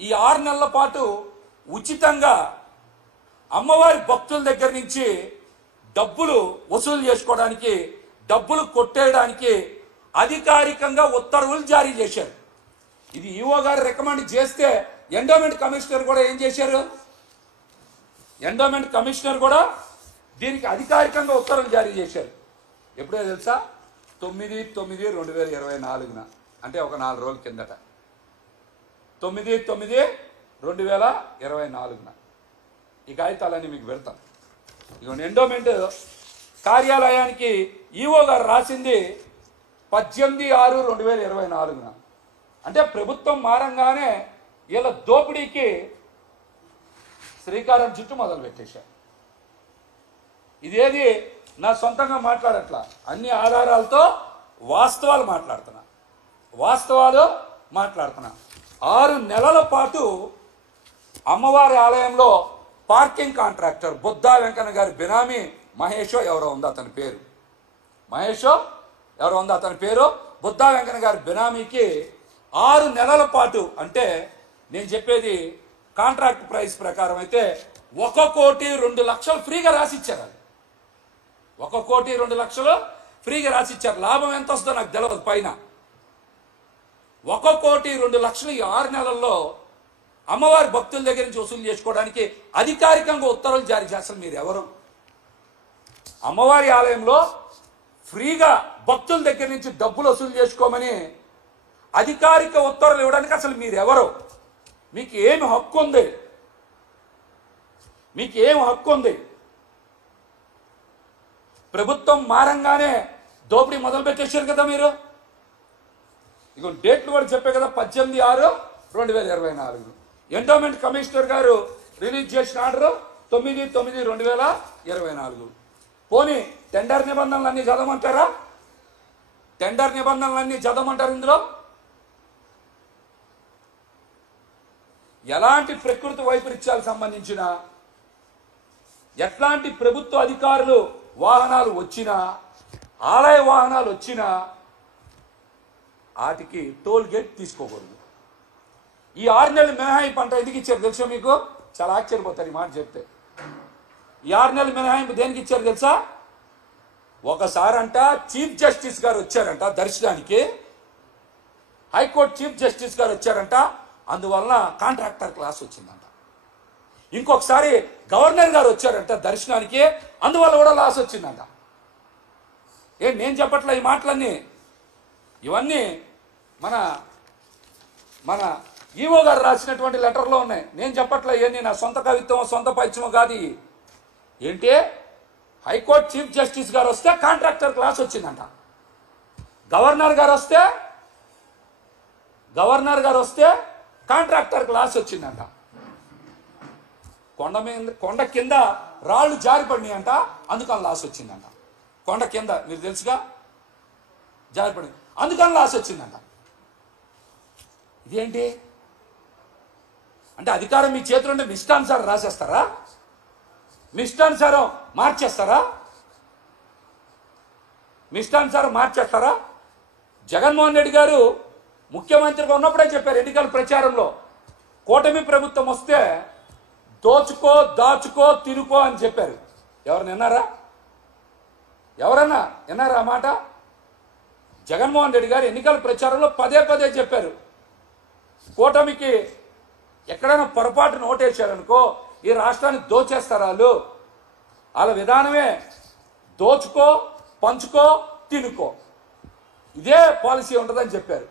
ఈ 6 నెలల పాటు ఉచితంగా అమ్మవారి భక్తుల దగ్గర నుంచి డబ్బులు వసూలు చేసుకోవడానికి, డబ్బులు కొట్టేయడానికి అధికారికంగా ఉత్తర్వులు జారీ చేశారు. ఇది ఈఓ గారు రికమెండ్ చేస్తే ఎండోమెంట్ కమిషనర్ కూడా ఏం చేశారు? ఎండోమెంట్ కమిషనర్ కూడా దీనికి అధికారికంగా ఉత్తర్వులు జారీ చేశారు. ఎప్పుడో తెలుసా? 9/9/2024 అంటే ఒక 4 రోజుల కిందట. 9/9/2024 ఈ కాగితాలన్నీ మీకు పెడతాను. ఇదిగోండి, ఎండోమెంట్ కార్యాలయానికి ఈఓ గారు రాసింది 18/6/2024. అంటే ప్రభుత్వం మారంగానే వీళ్ళ దోపిడీకి శ్రీకారం చుట్టూ మొదలు పెట్టేశారు. ఇదేది నా సొంతంగా మాట్లాడట్లా, అన్ని ఆధారాలతో వాస్తవాలు మాట్లాడుతున్నా. 6 నెలల పాటు అమ్మవారి ఆలయంలో పార్కింగ్ కాంట్రాక్టర్ బుద్ధా వెంకన్న గారి బినామీ మహేషో ఎవరో ఉంది అతని పేరు, బుద్ధా వెంకన్న గారి బినామీకి 6 నెలల పాటు, అంటే నేను చెప్పేది కాంట్రాక్ట్ ప్రైస్ ప్రకారం అయితే 1,02,00,000 ఫ్రీగా రాసిచ్చారు. 1,02,00,000 ఫ్రీగా రాసిచ్చారు. లాభం ఎంత వస్తుందో నాకు తెలియదు. పైన 1,02,00,000 ఈ 6 నెలల్లో అమ్మవారి భక్తుల దగ్గర నుంచి వసూలు చేసుకోవడానికి అధికారికంగా ఉత్తర్వులు జారీ చేస్తారు. మీరు ఎవరు? అమ్మవారి ఆలయంలో ఫ్రీగా భక్తుల దగ్గర నుంచి డబ్బులు వసూలు చేసుకోమని అధికారిక ఉత్తర్వులు ఇవ్వడానికి అసలు మీరెవరు? మీకు ఏమి హక్కు ఉంది? ప్రభుత్వం మారంగానే దోపిడీ మొదలు పెట్టేశారు కదా మీరు. ఇక డేట్లు కూడా చెప్పే కదా, 18/6/2024 ఎండోమెంట్ కమిషనర్ గారు రిలీజ్ చేసిన ఆర్డర్ 9/9/2024. పోనీ టెండర్ నిబంధనలన్నీ చదవమంటారా? ఇందులో ఎలాంటి ప్రకృతి వైపరీత్యాలకు సంబంధించిన ఎట్లాంటి ప్రభుత్వ అధికారులు వాహనాలు వచ్చినా, ఆలయ వాహనాలు వచ్చినా వాటికి టోల్ గేట్ తీసుకోకూడదు. ఈ 6 నెలలు మినహాయింపు అంట ఎందుకు ఇచ్చారు తెలుసా మీకు? చాలా ఆశ్చర్యపోతారు ఈ మాట చెప్తే. ఈ 6 నెలలు మినహాయింపు దేనికి ఇచ్చారు తెలుసా? ఒకసారి అంట చీఫ్ జస్టిస్ గారు వచ్చారంట దర్శనానికి, హైకోర్టు చీఫ్ జస్టిస్ గారు వచ్చారంట, అందువలన కాంట్రాక్టర్ క్లాస్ వచ్చిందంట. ఇంకొకసారి గవర్నర్ గారు వచ్చారంట దర్శనానికి, అందువల్ల కూడా లాస్ వచ్చిందంట. నేను చెప్పట్లే ఈ మాటలన్నీ, ఇవన్నీ మన ఈవో గారు రాసినటువంటి లెటర్లో ఉన్నాయి. నేను చెప్పట్లే, ఇవన్నీ నా సొంత కవిత్వం, సొంత పైత్యమో కాదు. ఏంటి? హైకోర్టు చీఫ్ జస్టిస్ గారు వస్తే కాంట్రాక్టర్ క్లాస్ వచ్చిందంట. గవర్నర్ గారు వస్తే కాంట్రాక్టర్ క్లాస్ వచ్చిందంట. కొండ కింద రాళ్ళు జారిపడినాయి అంట, అందుకని లాస్ వచ్చిందంట. కొండ కింద మీరు తెలుసుగా జారిపడి, అందుకని లాస్ వచ్చిందంట. ఇదేంటి అంటే అధికారం మీ చేతిలో ఉంటే మీ ఇష్టానుసారం రాసేస్తారా? మీ ఇష్టానుసారం మార్చేస్తారా? జగన్మోహన్ రెడ్డి గారు ముఖ్యమంత్రిగా ఉన్నప్పుడే చెప్పారు ఎన్నికల ప్రచారంలో, కూటమి ప్రభుత్వం వస్తే దోచుకో, దాచుకో, తినుకో అని చెప్పారు. ఎవరన్నా విన్నారా ఆ మాట? జగన్మోహన్ రెడ్డి గారు ఎన్నికల ప్రచారంలో పదే చెప్పారు, కూటమికి ఎక్కడైనా పొరపాటున ఓటేశారనుకో ఈ రాష్ట్రాన్ని దోచేస్తారు వాళ్ళ విధానమే దోచుకో, పంచుకో, తినుకో, ఇదే పాలసీ ఉంటుందని చెప్పారు.